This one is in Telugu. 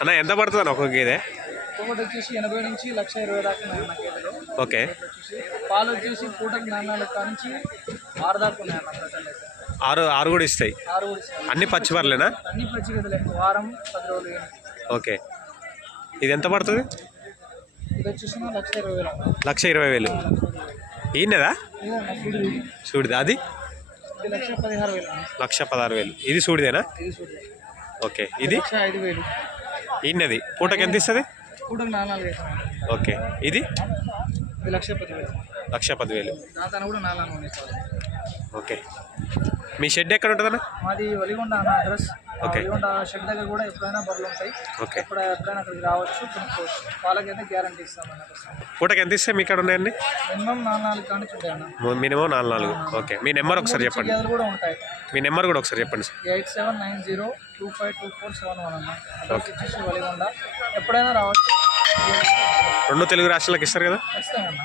అన్న ఎంత పడుతుంది అన్న ఒక్కొక్క గేదె? ఒకటి వచ్చేసి 80 నుంచి 1,20,000 దాకా ఉన్నాయి అన్న గేదెలు. ఓకే. పాలు వచ్చేసి పూటకి 4 కానించి 6 దాకా ఉన్నాయి అన్న ప్రజెంట్ అయితే. 6 కూడా ఇస్తాయి. 6 కూడా ఇస్తాయి. అన్ని పచ్చి బర్రెలేనా? అన్ని పచ్చి గేదెలు, వారం 10 రోజులు. ఓకే. ఇది ఎంత పడుతుంది? ఇది వచ్చేసి 1,20,000. 1,20,000 ఈయనదా? సూడిదా? అది 1,16,000. 1,16,000. ఇది సూడిదేనా? ఓకే. ఇది 5,000. ఈయనది పూటకి ఎంత ఇస్తుంది? పూటకి 4 ఓకే. ఇది 1,10,000. 1,10,000. దాంతో కూడా 4 ఉన్నాయి. ఓకే. మీ షెడ్ ఎక్కడ ఉంటుందన్న? మాది వలిగొండ అన్న అడ్రస్. ఓకే. వలిగొండ షెడ్ దగ్గర కూడా ఎప్పుడైనా బర్రెలు ఉంటాయి. ఓకే. ఎప్పుడైనా అక్కడికి రావచ్చు, కొనుక్కోవచ్చు. వాళ్ళకైతే గ్యారంటీ ఇస్తామన్న. పూటకి ఎంత ఇస్తాయి మీ ఇక్కడ ఉన్నాయండి? మినిమం 4 కానీ ఉంటాయన్న. మినిమం 4. ఓకే. మీ నెంబర్ ఒకసారి చెప్పండి. గేదెలు కూడా ఉంటాయి. మీ నెంబర్ కూడా ఒకసారి చెప్పండి. 8790252471 అన్న. అడ్రస్ వచ్చేసి వలిగొండ. ఎప్పుడైనా రావచ్చు. 2 తెలుగు రాష్ట్రాలకు ఇస్తారు కదా? ఖచ్చితంగా అన్న.